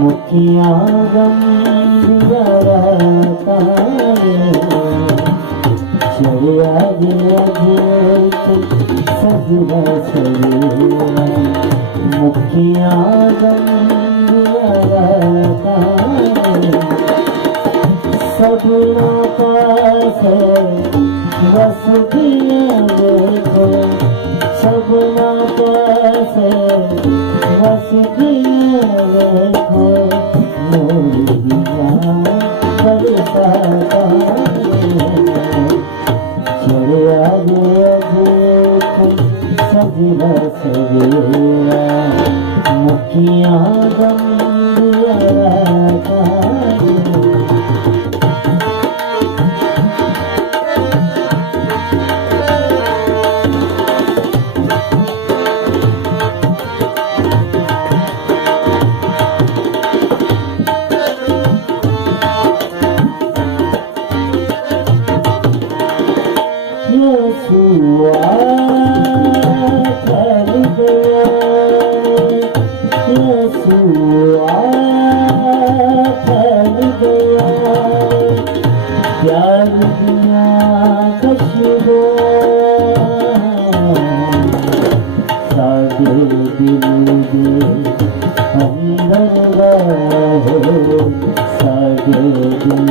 मुखिया गंगा चढ़िया सजरा सवेरा मुखिया गंगा सबना पास बस दिया देखो सबना पास बस दिया देखो मोरिया बरसाता चढ़िया सजरा सवेरा मुखिया गंगा प्यार दिया खुशबू सागे दिल दे अंदर रहो सागे दिल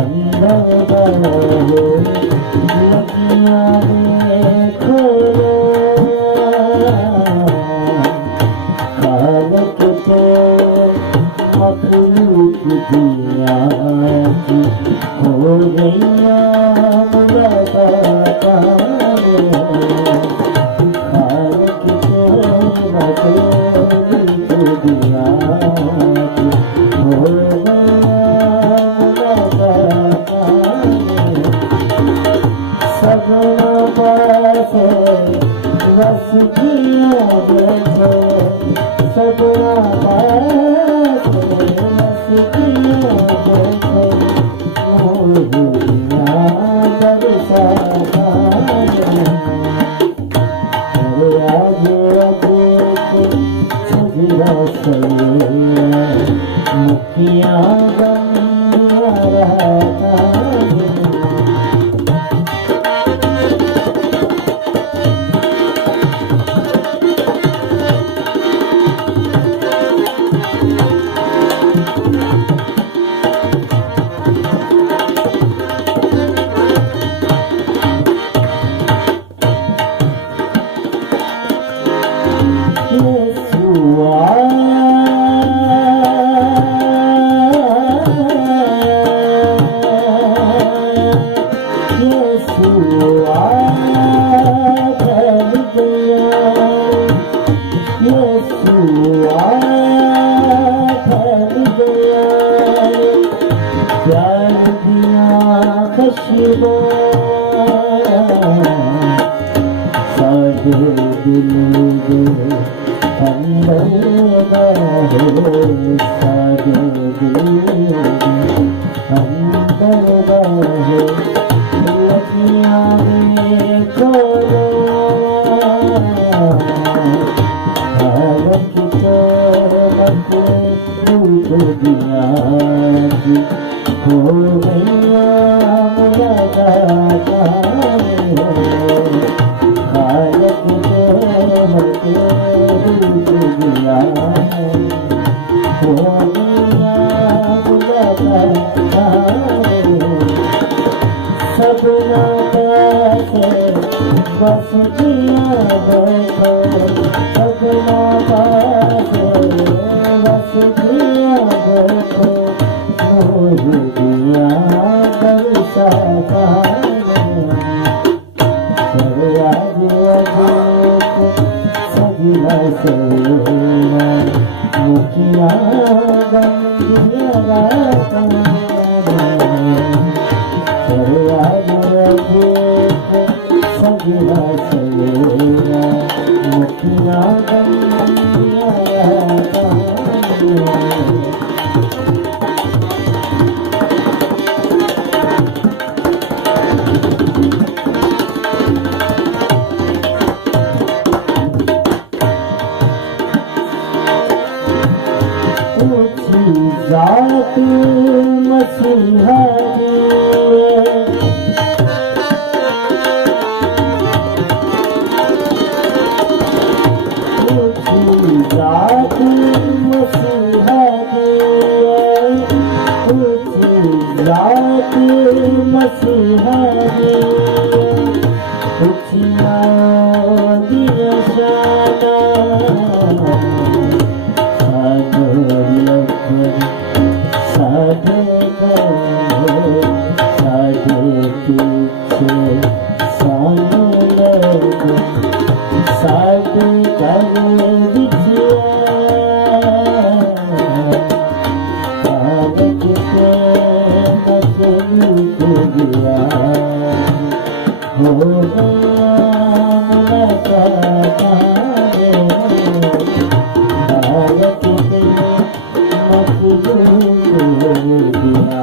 अंदर रहो लगिया देखो खालक के मखलूक दिया हो गया मुलाकात खालक के मखलूक दिया हो गया मुलाकात सबना पास बस दिया देखो सबना पास बस दिया देखो मोरिया बरसाता सजरा सवेरा मुखिया गंगा प्यार दिया खुशबू सागे दिल दे अंदर रहो सागे दिल दे अंदर रहो लगिया देखो हालत के मखलूक दिया हो गया मुलाकात खालक के मखलूक दिया हो गया मुलाकात सबना पास बस दिया देखो सबना पास बस दिया देखो मोरिया बरसाता सजरा सवेरा मुखिया गंगिया सजना सवेरा मुखिया गंगिया जात मसीहा जात मसीहा जात मसीहा उठिया दिया शाना साधे पीछे सानू लगे साधे करे बिछिया कागज पे मछली को दिया हो लगा भारत पे मछली को दिया